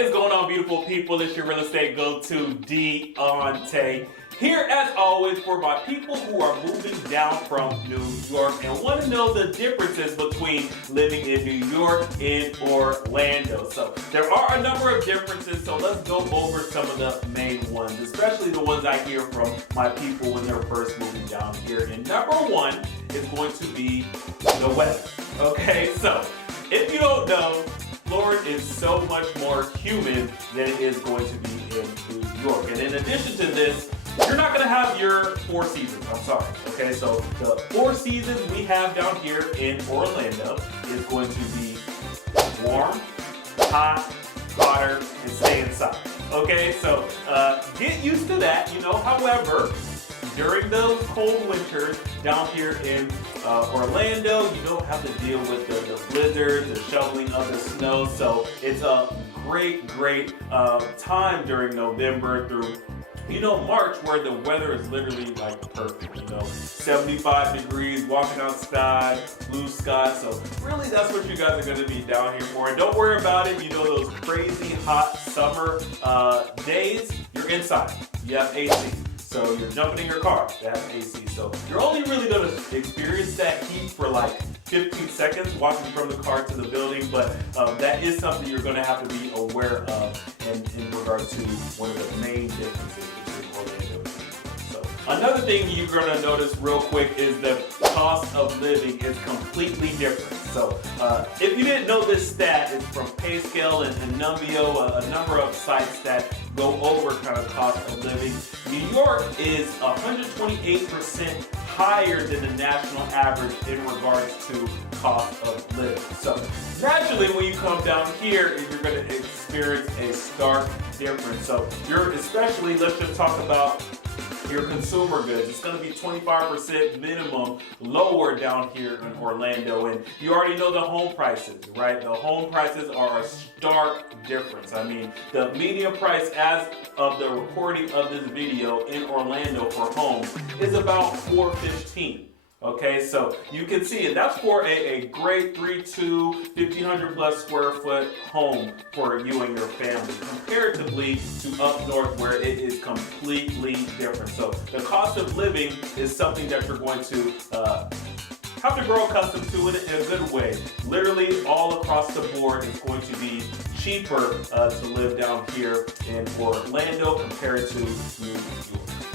is going on, beautiful people? It's your real estate go-to, Diante. Here, as always, for my people who are moving down from New York and want to know the differences between living in New York and Orlando. So there are a number of differences, so let's go over some of the main ones, especially the ones I hear from my people when they're first moving down here. And number one is going to be the weather. Okay, so if you don't know, Florida is so much more humid than it is going to be in New York. And in addition to this, you're not going to have your four seasons. I'm sorry. Okay, so the four seasons we have down here in Orlando is going to be warm, hot, hotter, and stay inside. Okay, so get used to that. However, during those cold winters down here in Orlando, you don't have to deal with the blizzards, the shoveling of the snow. So it's a great time during November through March, where the weather is literally like perfect, 75 degrees, walking outside, blue sky. So really that's what you guys are going to be down here for. And don't worry about it, those crazy hot summer days, you're inside. You have AC. So you're jumping in your car that has AC. So you're only really going to experience that heat for like 15 seconds walking from the car to the building, but that is something you're going to have to be aware of in regard to one of the main differences between Orlando and New York. So another thing you're going to notice real quick is the cost of living is completely different. So if you didn't know this stat, it's from PayScale and Numbeo, a number of sites that go over kind of cost of living. New York is 128% higher than the national average in regards to cost of living. So naturally, when you come down here, you're going to experience a stark difference. So especially, let's just talk about your consumer goods. It's going to be 25% minimum lower down here in Orlando. And you already know the home prices, right? The home prices are a stark difference. I mean, the median price as of the recording of this video in Orlando for homes is about $415. Okay, so you can see it. That's for a great 3-2, 1,500 plus square foot home for you and your family, comparatively to up north where it is completely different. So the cost of living is something that you're going to have to grow accustomed to it in a good way. Literally all across the board, it's going to be cheaper to live down here in Orlando compared to New York.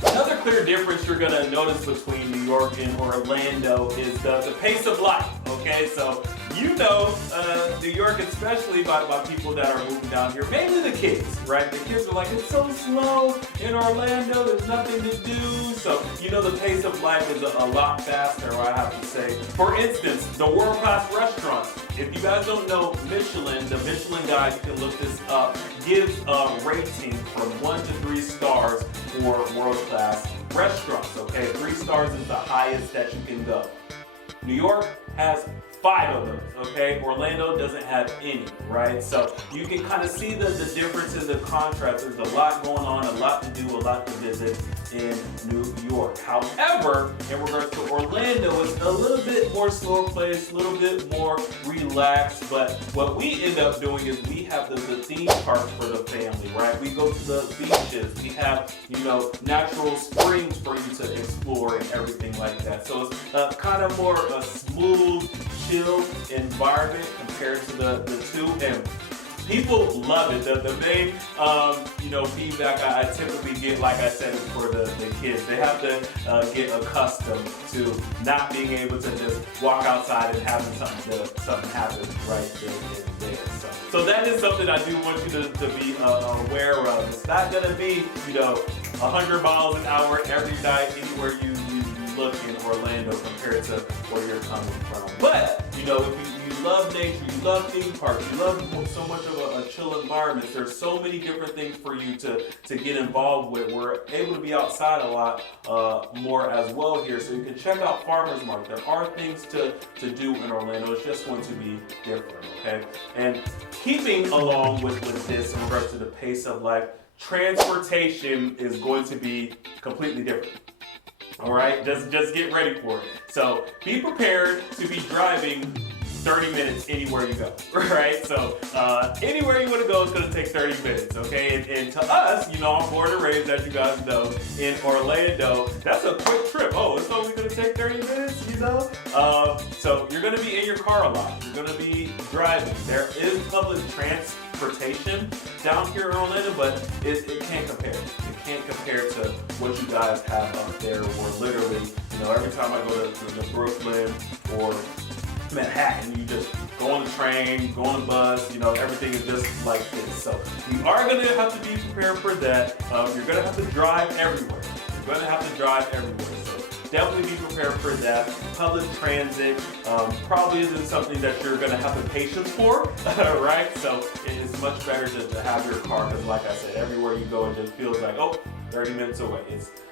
Another clear difference you're going to notice between New York and Orlando is the pace of life. Okay, so New York, especially by people that are moving down here, mainly the kids, right? The kids are like, it's so slow in Orlando, there's nothing to do. So, the pace of life is a lot faster, I have to say. For instance, the world-class restaurants. If you guys don't know Michelin, the Michelin guide, you can look this up, gives a rating from 1 to 3 stars for world-class restaurants, okay? 3 stars is the highest that you can go. New York has 5 of those, okay? Orlando doesn't have any, right? So you can kind of see the differences, the contrast. There's a lot going on, a lot to do, a lot to visit in New York. However, in regards to Orlando, it's a little bit more slower pace, a little bit more relaxed, but what we end up doing is we have the theme parks for the family, right? We go to the beaches, we have, natural springs for you to explore and everything like that. So it's kind of more a smooth, chill environment compared to the two, and people love it. The main, feedback I typically get, like I said, is for the kids. They have to get accustomed to not being able to just walk outside and having something happen right then and there. So that is something I do want you to be aware of. It's not going to be, 100 miles an hour every night anywhere you look in Orlando compared to where you're coming from. But, if you love nature, you love theme parks, you love so much of a chill environment, there's so many different things for you to get involved with. We're able to be outside a lot more as well here. So you can check out Farmers Market. There are things to do in Orlando. It's just going to be different, okay? And keeping along with this in regards to the pace of life, transportation is going to be completely different. All right, just get ready for it. So be prepared to be driving 30 minutes anywhere you go, right? So anywhere you want to go is going to take 30 minutes, okay? And to us, you know, I'm born and raised, as you guys know, in Orlando. That's a quick trip. Oh, it's only going to take 30 minutes, you know? So you're going to be in your car a lot. You're going to be driving. There is public transportation down here in Orlando, but it can't compare. It can't compare to what you guys have up there, where literally, you know, every time I go to Brooklyn or Manhattan, you just go on the train, go on the bus, you know, everything is just like this. So you are going to have to be prepared for that. You're going to have to drive everywhere. You're going to have to drive everywhere. So definitely be prepared for that. Public transit probably isn't something that you're going to have the patience for, right? So it is much better to have your car, because like I said, everywhere you go, it just feels like, oh, 30 minutes away.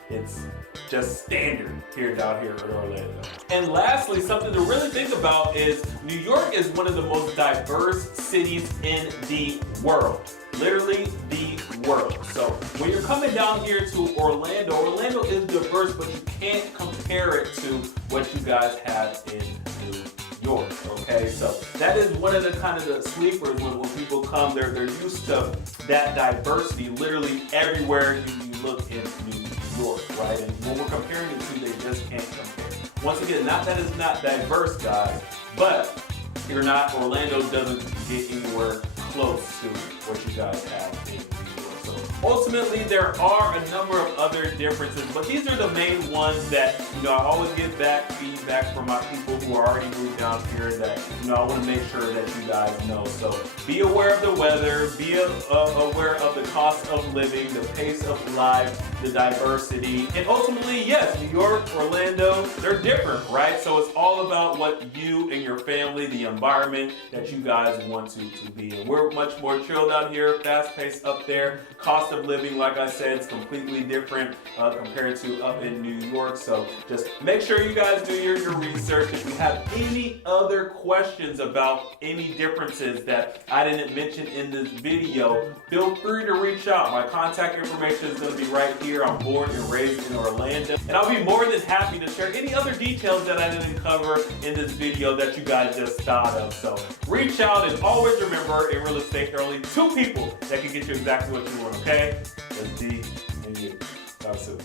It's just standard down here in Orlando. And lastly, something to really think about is New York is one of the most diverse cities in the world. Literally the world. So when you're coming down here to Orlando, Orlando is diverse, but you can't compare it to what you guys have in New York, okay? So that is one of the kind of the sleepers when people come, they're used to that diversity literally everywhere you look in New York, right? And when we're comparing the two, they just can't compare. Once again, not that it's not diverse, guys, but Orlando doesn't get anywhere close to what you guys have in New York. So ultimately, there are a number of other differences, but these are the main ones that, you know, I always get feedback from my people who are already moved down here that, you know, I want to make sure that you guys know. So be aware of the weather, be aware of the cost of living, the pace of life, the diversity, and ultimately, yes, New York, Orlando, they're different, right? So it's all about what you and your family, the environment that you guys want to be in. We're much more chilled out here, fast paced up there. Cost of living, like I said, is completely different compared to up in New York. So just make sure you guys do your research. If you have any other questions about any differences that I didn't mention in this video, feel free to reach out. My contact information is going to be right here. I'm born and raised in Orlando, and I'll be more than happy to share any other details that I didn't cover in this video that you guys just thought of. So reach out, and always remember, in real estate, there are only two people that can get you exactly what you want, okay? That's D and you. Talk soon.